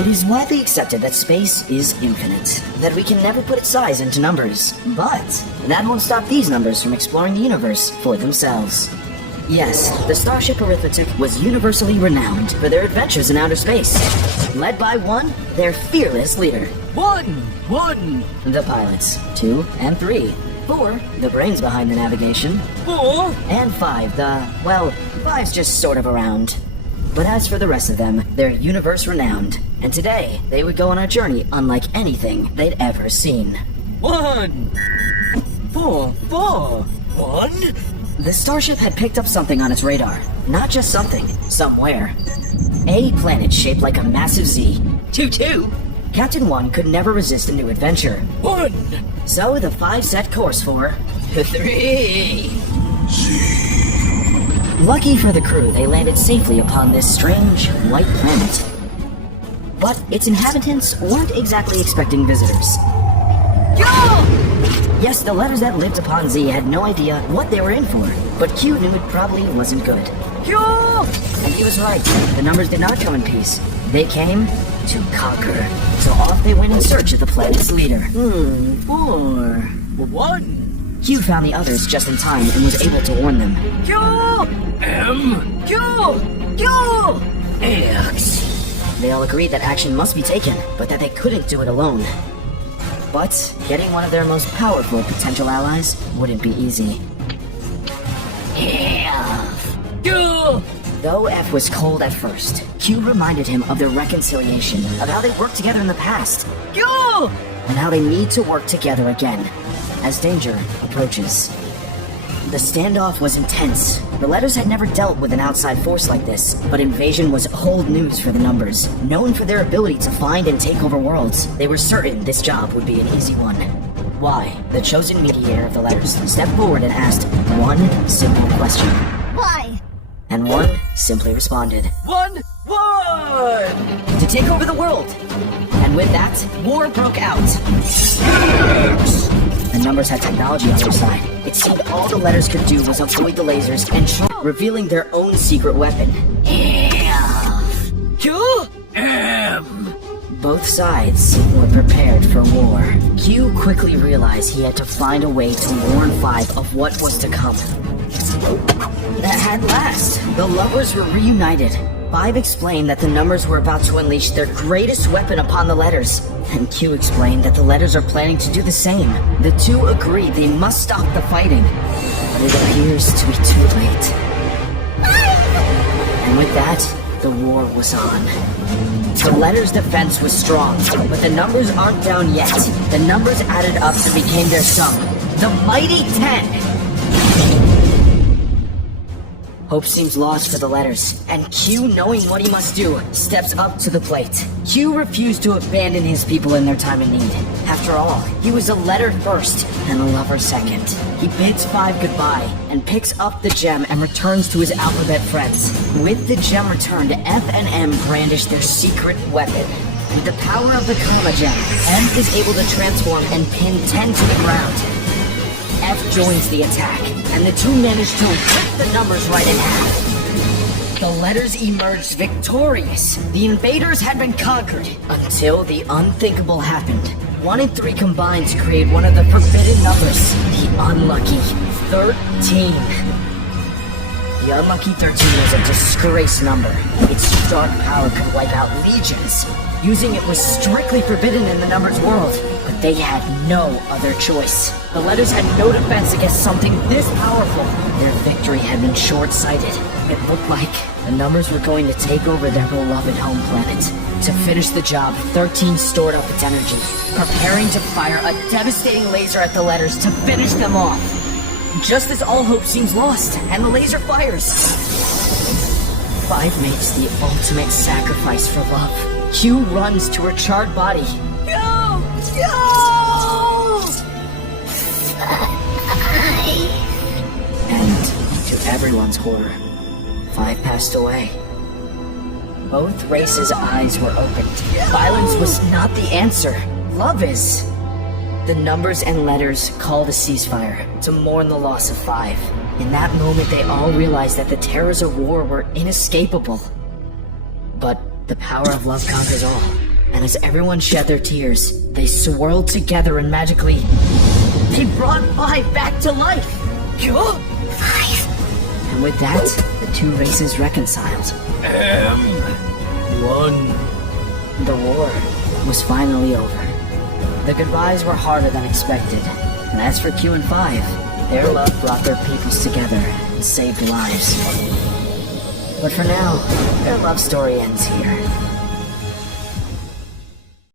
It is widely accepted that space is infinite, that we can never put its size into numbers. But that won't stop these numbers from exploring the universe for themselves. Yes, the Starship Arithmetic was universally renowned for their adventures in outer space. Led by one, their fearless leader. One! The pilots. 2 and 3. 4, the brains behind the navigation. 4! And 5, well, 5's just sort of around. But as for the rest of them, they're universe renowned. And today, they would go on a journey unlike anything they'd ever seen. 1! 4! 1? The starship had picked up something on its radar. Not just something, somewhere. A planet shaped like a massive Z. 2-2! Captain 1 could never resist a new adventure. 1! So the 5 set course for 3. Lucky for the crew, they landed safely upon this strange, white planet. But its inhabitants weren't exactly expecting visitors. Yes, the letters that lived upon Z had no idea what they were in for, but Q knew it probably wasn't good. And he was right. The numbers did not come in peace. They came to conquer. So off they went in search of the planet's leader. 4. 1! Q found the others just in time and was able to warn them. M! X! They all agreed that action must be taken, but that they couldn't do it alone. But getting one of their most powerful potential allies wouldn't be easy. Though F was cold at first, Q reminded him of their reconciliation, of how they worked together in the past. And how they need to work together again, as danger approaches. The standoff was intense. The letters had never dealt with an outside force like this, but invasion was old news for the numbers. Known for their ability to find and take over worlds, they were certain this job would be an easy one. Why? The chosen mediator of the letters stepped forward and asked one simple question. Why? And 1 simply responded. 1! To take over the world! And with that, war broke out. The numbers had technology on their side. It seemed all the letters could do was avoid the lasers and revealing their own secret weapon. Q! M! Both sides were prepared for war. Q quickly realized he had to find a way to warn 5 of what was to come. At last, the lovers were reunited. 5 explained that the numbers were about to unleash their greatest weapon upon the letters, and Q explained that the letters are planning to do the same. The two agreed they must stop the fighting, but it appears to be too late. And with that, the war was on. The letters' defense was strong, but the numbers aren't down yet. The numbers added up and became their sum. The mighty 10! Hope seems lost for the letters, and Q, knowing what he must do, steps up to the plate. Q refused to abandon his people in their time of need. After all, he was a letter first and a lover second. He bids 5 goodbye and picks up the gem and returns to his alphabet friends. With the gem returned, F and M brandish their secret weapon. With the power of the Karma Gem, M is able to transform and pin 10 to the ground. F joins the attack, and the two manage to rip the numbers right in half. The letters emerged victorious. The invaders had been conquered, until the unthinkable happened. 1 and 3 combined to create one of the forbidden numbers, the unlucky 13. The unlucky 13 was a disgrace number. Its dark power could wipe out legions. Using it was strictly forbidden in the numbers world, but they had no other choice. The letters had no defense against something this powerful. Their victory had been short-sighted. It looked like the numbers were going to take over their beloved home planet. To finish the job, 13 stored up its energy, preparing to fire a devastating laser at the letters to finish them off. Just as all hope seems lost, and the laser fires. 5 makes the ultimate sacrifice for love. Q runs to her charred body. Go! And to everyone's horror, 5 passed away. Both races' eyes were opened. Violence was not the answer. Love is. The numbers and letters called a ceasefire to mourn the loss of 5. In that moment, they all realized that the terrors of war were inescapable. But the power of love conquers all. And as everyone shed their tears, they swirled together and magically... they brought 5 back to life! 5. And with that, the two races reconciled. M1. The war was finally over. The goodbyes were harder than expected. And as for Q and 5, their love brought their peoples together and saved lives. But for now, their love story ends here.